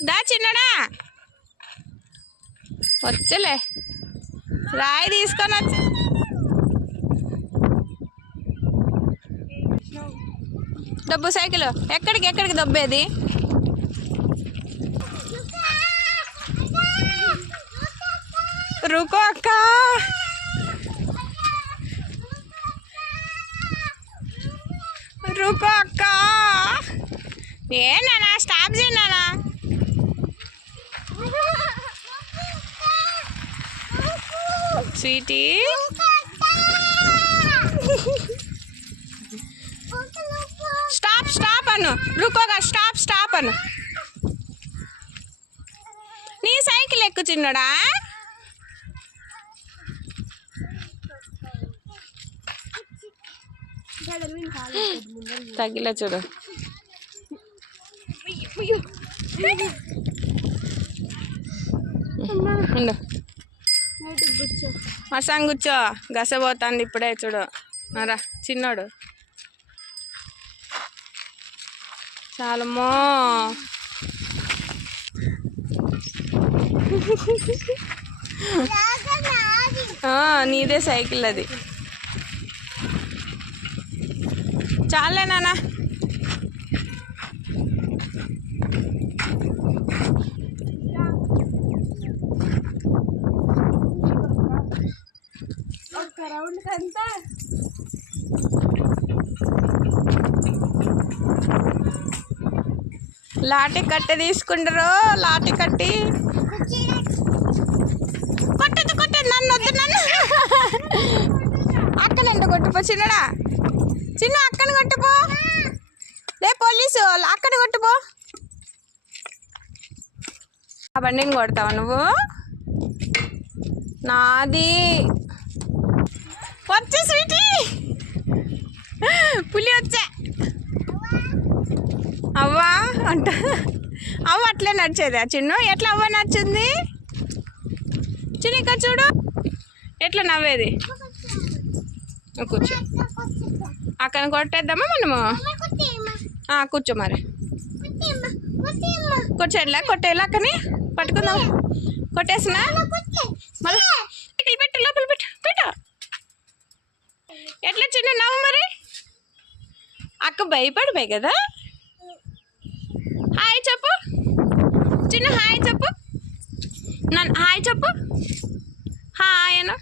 దా చిన్నడా వచ్చలే రాయి తీసుకొని వచ్చి దబ్బు సైకిల్ ఎక్కడికి దబ్బేది రుకో అక్క రుకో అక్క ఏనా స్టాప్ చేయనా స్వీటీ స్టాప్ అను రుకోగా స్టాప్ అను నీ సైకిల్ ఎక్కు చిన్నడా తగిలా చూడు మసాంగ్ కూర్చో గసపోతుంది ఇప్పుడే చూడు రా చిన్నోడు చాలమ్మో నీదే సైకిల్ అది చాలే నాన్న లాటి కట్టె తీసుకుంటారు లాటి కట్టి కొట్టదు నన్ను వద్దు నన్ను అక్కనంట కొట్టుపో చిన్నడా చిన్న అక్కని కొట్టుపో లే పోలీసు అక్కని కొట్టుపో ఆ బండిని కొడతావా నువ్వు నాది వచ్చే స్వీటీ పులి వచ్చా అవ్వా అంట అవ్వ అట్లే నడిచేదా చిన్ను ఎట్లా అవ్వ నడిచింది చిన్న ఇక్కడ చూడు ఎట్లా నవ్వేది కూర్చో అక్కడ కొట్టేద్దామా మనము కూర్చో మరి కూర్చోట్లా కొట్టేలా అక్కని పట్టుకుందాం కొట్టేసినా మళ్ళీ పెట్టు లోపల పెట్టు ఎట్లా చిన్న నవ్వు మరి అక్క భయపడిపోయి కదా హాయ్ చెప్పు చిన్న హాయ్ చెప్పు నన్ను హాయ్ చెప్పు హాయ్ అను